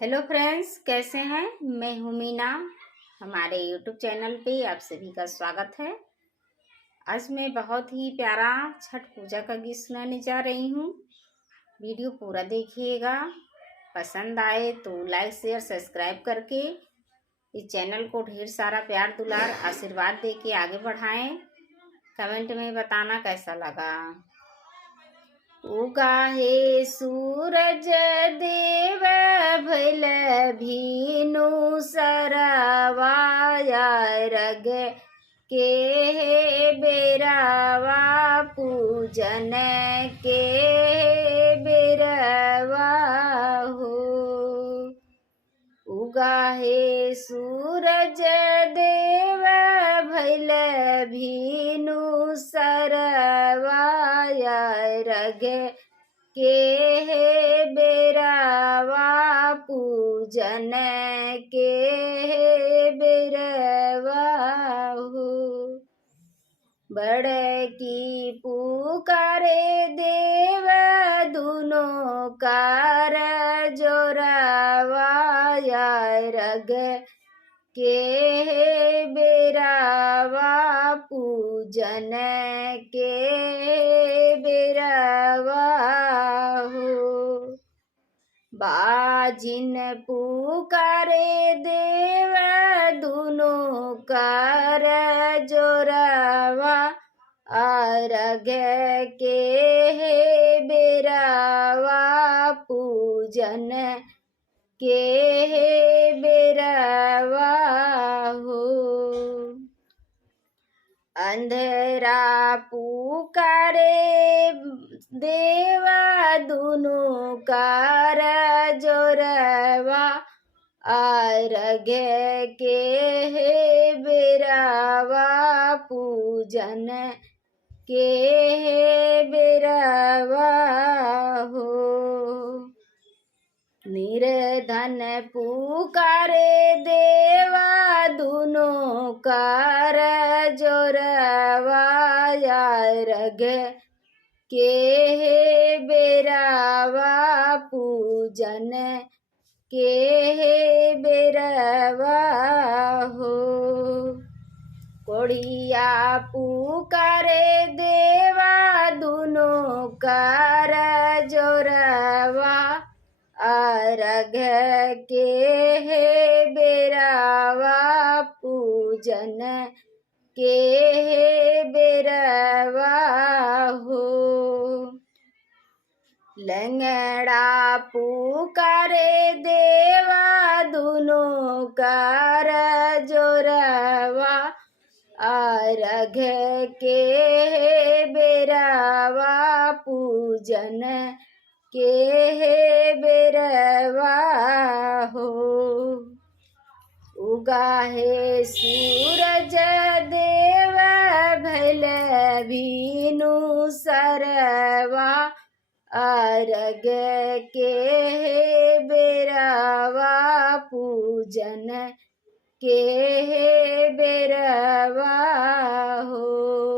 Hello friends, कैसे हैं। मैं हूँ मीना। हमारे यूट्यूब चैनल पे आप सभी का स्वागत है। आज मैं बहुत ही प्यारा छठ पूजा का गीत सुनाने जा रही हूँ। वीडियो पूरा देखिएगा। पसंद आए तो लाइक शेयर सब्सक्राइब करके इस चैनल को ढेर सारा प्यार दुलार आशीर्वाद दे के आगे बढ़ाएं। कमेंट में बताना कैसा लगा। उगा हे सूरज देव भैल भीनु सरवाया रग के हे बेरावा पूजन के बेरवा हो। उगा हे सूरज देव भैल भीनु सरवाया रग के हे बेरावा पूजन के हे बेरवा हो। बड़ की पुकारे देव दुनो कार जोरावाया रग के हे बेरावा पूजन के बेरवा हो। बाजिन पुकारे देव दुनो कर जोरावा अरग के हे बेरावा पूजन के हे बेरवा हो। अंधेरा पुकारे देवा दुनो कार जोरवा अर्घ के हे बेरावा पूजन के हे बेरवा हो। निर्धन पुकारे देवा दुनो कार जोरवा रग के हे बेरावा पूजन के हे बेरवा हो। कोड़िया पुकारे देवा दुनो कार जोरवा अर्घ के हे बेरावा पूजन के हे बेरवा हो। लंगड़ा पुकारे देवा दुनो कार जोरवा अर्घ के हे बेरावा पूजन के हे बेरवा हो। उगा हे सूरज देव भैल भीनु सरवा अर्घ के हे बेरावा पूजन के हे बेरवा हो।